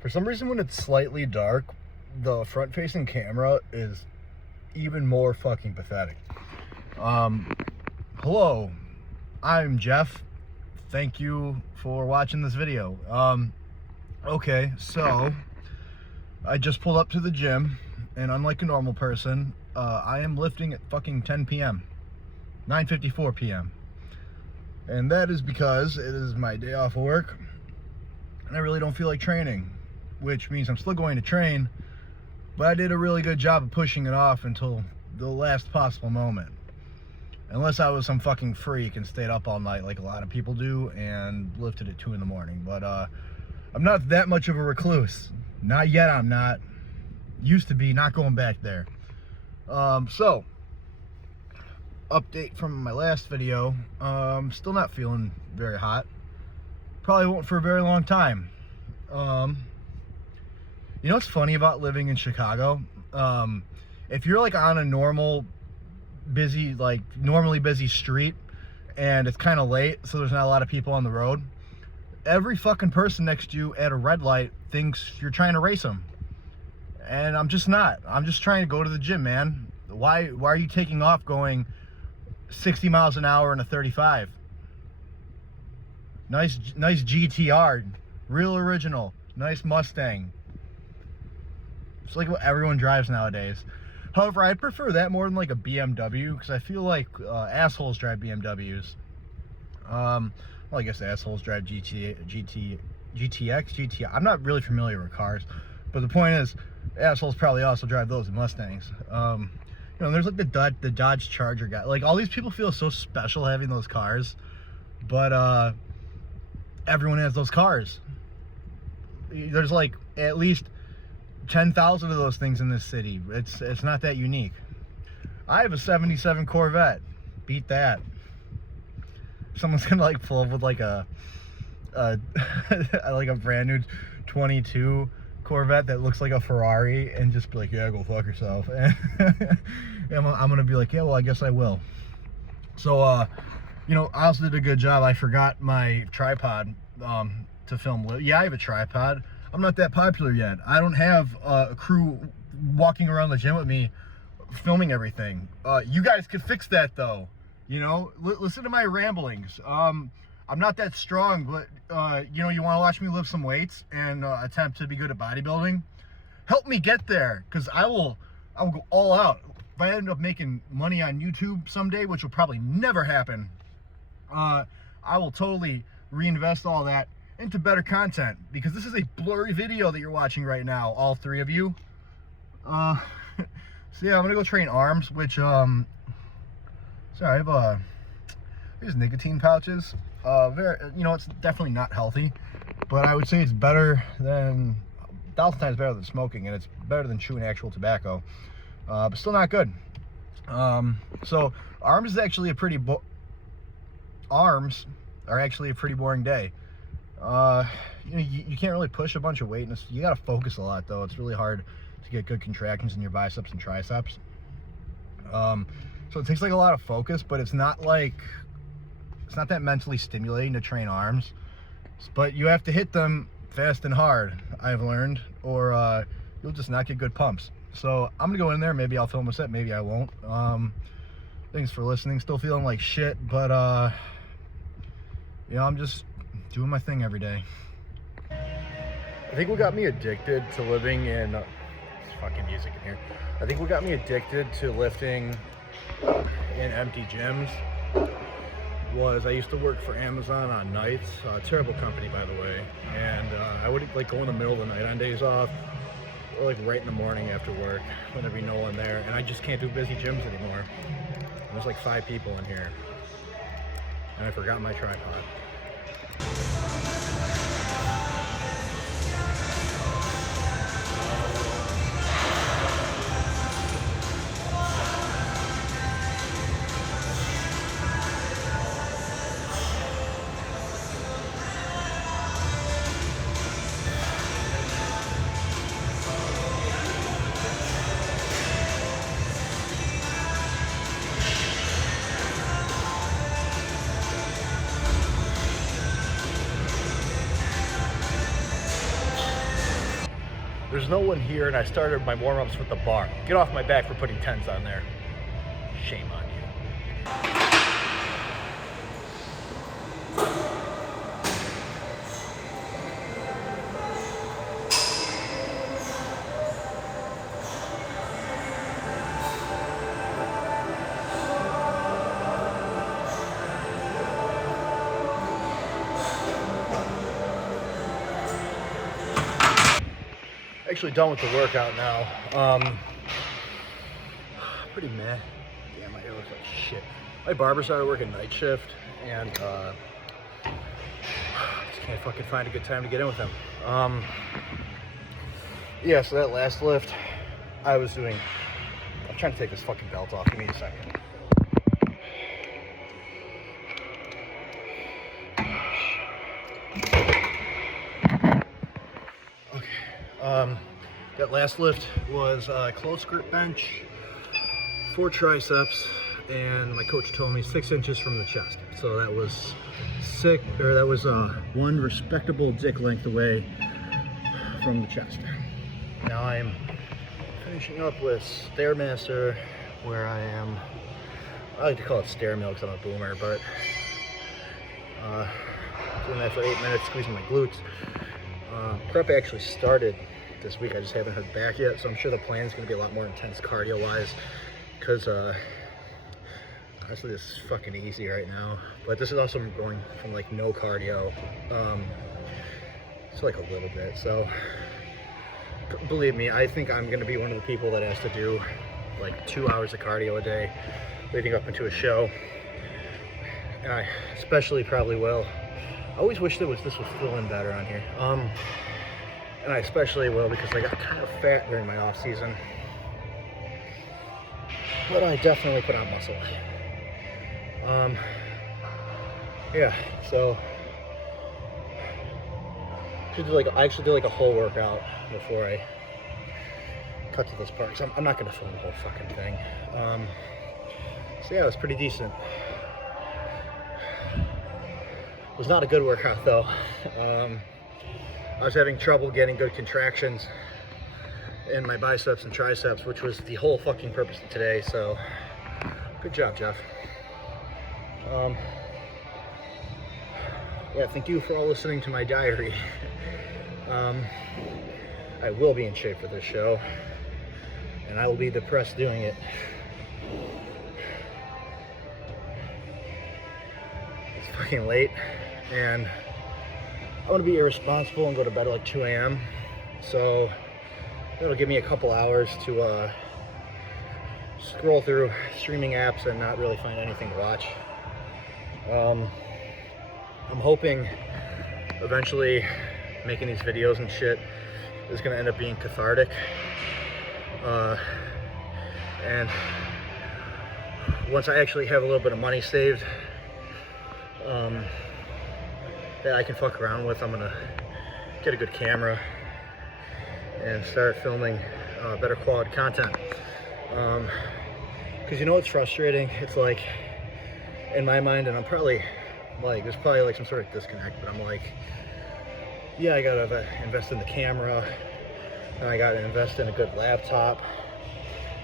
For some reason, when it's slightly dark, the front-facing camera is even more fucking pathetic. Hello, I'm Jeff. Thank you for watching this video. Okay, so I just pulled up to the gym, and unlike a normal person, I am lifting at fucking 10 p.m. 9:54 p.m. And that is because it is my day off work, and I really don't feel like training, which means I'm still going to train, but I did a really good job of pushing it off until the last possible moment. Unless I was some fucking freak and stayed up all night like a lot of people do and lifted at 2 in the morning. But I'm not that much of a recluse. Not yet, I'm not. Used to be, not going back there. So, update from my last video. Still not feeling very hot. Probably won't for a very long time. You know what's funny about living in Chicago? If you're like on a normally busy street and it's kind of late, so there's not a lot of people on the road, every fucking person next to you at a red light thinks you're trying to race them. And I'm just not. I'm just trying to go to the gym, man. Why are you taking off going 60 miles an hour in a 35? Nice GTR, real original, nice Mustang. It's like what everyone drives nowadays. However, I prefer that more than like a BMW, because I feel like assholes drive BMWs. Well, I guess assholes drive GTI. I'm not really familiar with cars, but the point is, assholes probably also drive those in Mustangs. You know, there's like the Dodge Charger guy. Like, all these people feel so special having those cars, but everyone has those cars. There's like at least 10,000 of those things in this city. It's not that unique. I have a 77 Corvette. Beat that. Someone's gonna like pull up with like a like a brand new 22 Corvette that looks like a Ferrari and just be like, yeah, go fuck yourself. And I'm gonna be like, yeah, well, I guess I will. So you know, I also did a good job. I forgot my tripod to film with. Yeah, I have a tripod. I'm not that popular yet. I don't have a crew walking around the gym with me filming everything. You guys could fix that though. You know, listen to my ramblings. I'm not that strong, but you know, you want to watch me lift some weights and attempt to be good at bodybuilding? Help me get there, because I will go all out. If I end up making money on YouTube someday, which will probably never happen, I will totally reinvest all that into better content, because this is a blurry video that you're watching right now, all three of you. So yeah, I'm gonna go train arms, which sorry, I have these nicotine pouches. Very, you know, it's definitely not healthy, but I would say it's better than 1,000 times better than smoking, and it's better than chewing actual tobacco, but still not good. So arms is actually a pretty arms are actually a pretty boring day. You know, you can't really push a bunch of weight, and you got to focus a lot though. It's really hard to get good contractions in your biceps and triceps. So it takes like a lot of focus, but it's not that mentally stimulating to train arms. But you have to hit them fast and hard, I've learned, or you'll just not get good pumps. So I'm gonna go in there. Maybe I'll film a set, maybe I won't. Thanks for listening. Still feeling like shit, but you know, I'm just doing my thing every day. I think what got me addicted to living in there's fucking music in here. I think what got me addicted to lifting in empty gyms was I used to work for Amazon on nights. Terrible company, by the way. And I would like go in the middle of the night on days off, or like right in the morning after work when there'd be no one there. And I just can't do busy gyms anymore. There's like 5 people in here, and I forgot my tripod. There's no one here, and I started my warm-ups with the bar. Get off my back for putting 10s on there. Shame on you. Actually done with the workout now. Pretty meh. Damn, my hair looks like shit. My barber started working night shift, and just can't fucking find a good time to get in with him. Yeah, so that last lift, I'm trying to take this fucking belt off. Give me a second. That last lift was close grip bench, 4 triceps, and my coach told me 6 inches from the chest. So that was 1 respectable dick length away from the chest. Now I'm finishing up with Stairmaster, where I like to call it stair mill because I'm a boomer, but doing that for 8 minutes, squeezing my glutes. Prep actually started this week. I just haven't heard back yet, so I'm sure the plan is going to be a lot more intense cardio wise, because honestly this is fucking easy right now, but this is also going from like no cardio to like a little bit. So believe me, I think I'm going to be one of the people that has to do like 2 hours of cardio a day leading up into a show, and I especially probably will. I always wish this was still in better on here. And I especially will because I got kind of fat during my off season, but I definitely put on muscle. Yeah, so I actually did like a whole workout before I cut to this part, because I'm not gonna film the whole fucking thing. So yeah, it was pretty decent. It was not a good workout though. I was having trouble getting good contractions in my biceps and triceps, which was the whole fucking purpose of today, so good job, Jeff. Yeah, thank you for all listening to my diary. I will be in shape for this show, and I will be depressed doing it. It's fucking late, and I want to be irresponsible and go to bed at like 2 a.m. So it'll give me a couple hours to scroll through streaming apps and not really find anything to watch. I'm hoping eventually making these videos and shit is going to end up being cathartic. And once I actually have a little bit of money saved, that I can fuck around with, I'm gonna get a good camera and start filming better quality content. Because you know what's frustrating? It's like, in my mind, and I'm probably like, there's probably like some sort of disconnect, but I'm like, yeah, I gotta invest in the camera, and I gotta invest in a good laptop,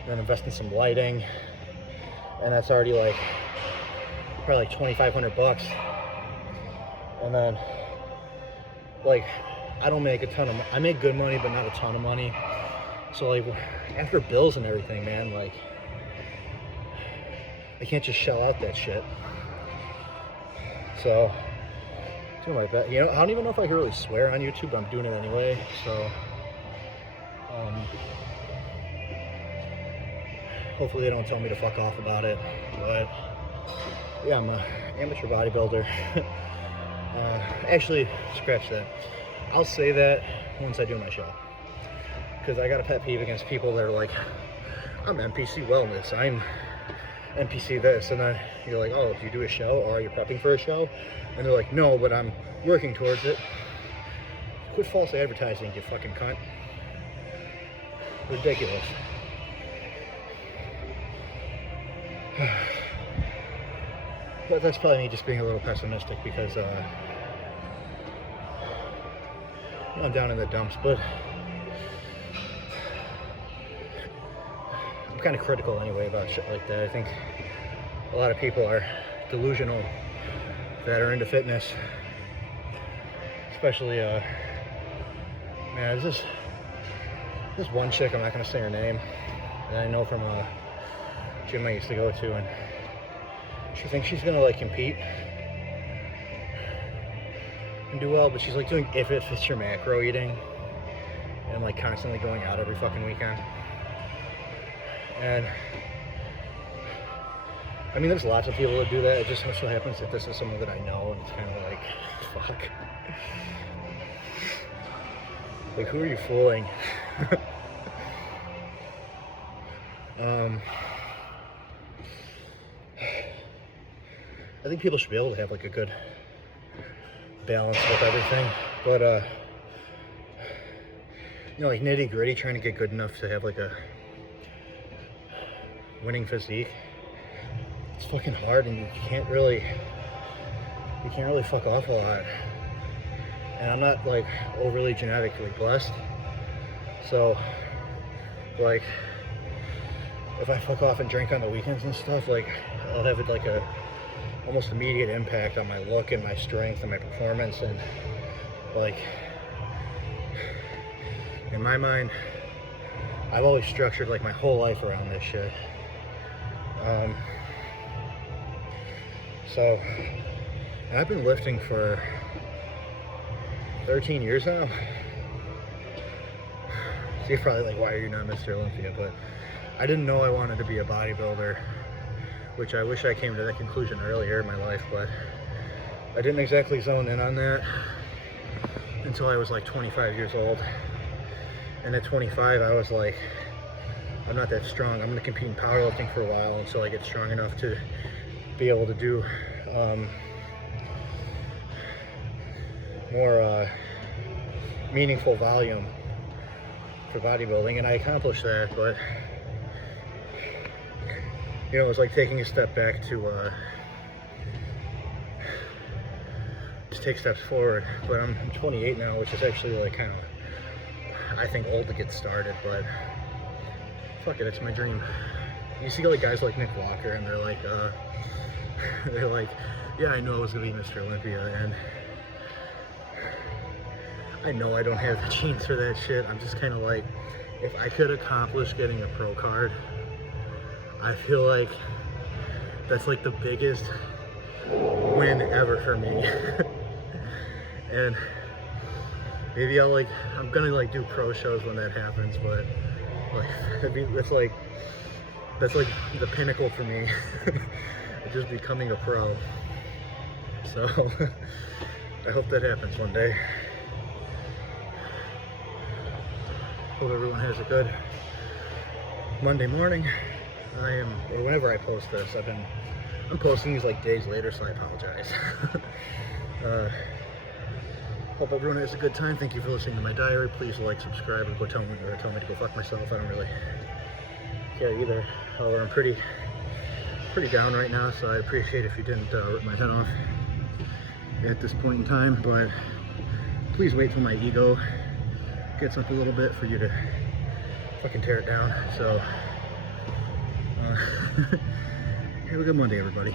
and then invest in some lighting, and that's already like probably like $2,500. And then, like, I don't make a ton of, I make good money, but not a ton of money. So, like, after bills and everything, man, like, I can't just shell out that shit. So, doing my best. You know, I don't even know if I can really swear on YouTube, but I'm doing it anyway. So, hopefully they don't tell me to fuck off about it. But, yeah, I'm an amateur bodybuilder. Actually, scratch that. I'll say that once I do my show, because I got a pet peeve against people that are like, I'm NPC wellness, I'm NPC this, and then you're like, oh, do you do a show, or are you prepping for a show? And they're like, no, but I'm working towards it. Quit false advertising, you fucking cunt. Ridiculous. But that's probably me just being a little pessimistic, because I'm down in the dumps. But kind of critical anyway about shit like that. I think a lot of people are delusional that are into fitness, especially man, there's this one chick, I'm not gonna say her name, that I know from a gym I used to go to, and she thinks she's gonna like compete and do well, but she's like doing if it fits your macro eating and like constantly going out every fucking weekend. And I mean, there's lots of people that do that. It just so happens that this is someone that I know, and it's kind of like, fuck. Like, who are you fooling? I think people should be able to have like a good balance with everything, but you know, like nitty gritty, trying to get good enough to have like a winning physique, it's fucking hard, and you can't really fuck off a lot. And I'm not like overly genetically blessed, so like if I fuck off and drink on the weekends and stuff, like I'll have it like a almost immediate impact on my look and my strength and my performance. And like in my mind, I've always structured like my whole life around this shit. So, and I've been lifting for 13 years now. So you're probably like, why are you not Mr. Olympia? But I didn't know I wanted to be a bodybuilder, which I wish I came to that conclusion earlier in my life, but I didn't exactly zone in on that until I was like 25 years old. And at 25, I was like, I'm not that strong. I'm gonna compete in powerlifting for a while until I get strong enough to be able to do more meaningful volume for bodybuilding, and I accomplished that. But you know, it was like taking a step back to take steps forward. But I'm 28 now, which is actually like kind of, I think, old to get started, but fuck it, it's my dream. You see like guys like Nick Walker, and they're like, yeah, I knew I was gonna be Mr. Olympia, and I know I don't have the genes for that shit. I'm just kind of like, if I could accomplish getting a pro card, I feel like that's like the biggest win ever for me. And maybe I'm gonna like do pro shows when that happens, but like, that's like the pinnacle for me. Just becoming a pro. So I hope that happens one day. Hope everyone has a good Monday morning. Or whenever I post this, I'm posting these like days later, so I apologize. Hope everyone has a good time. Thank you for listening to my diary. Please like, subscribe, and tell me to go fuck myself. I don't really care either. However, I'm pretty down right now, so I'd appreciate if you didn't rip my head off at this point in time. But please wait till my ego gets up a little bit for you to fucking tear it down. So have a good Monday, everybody.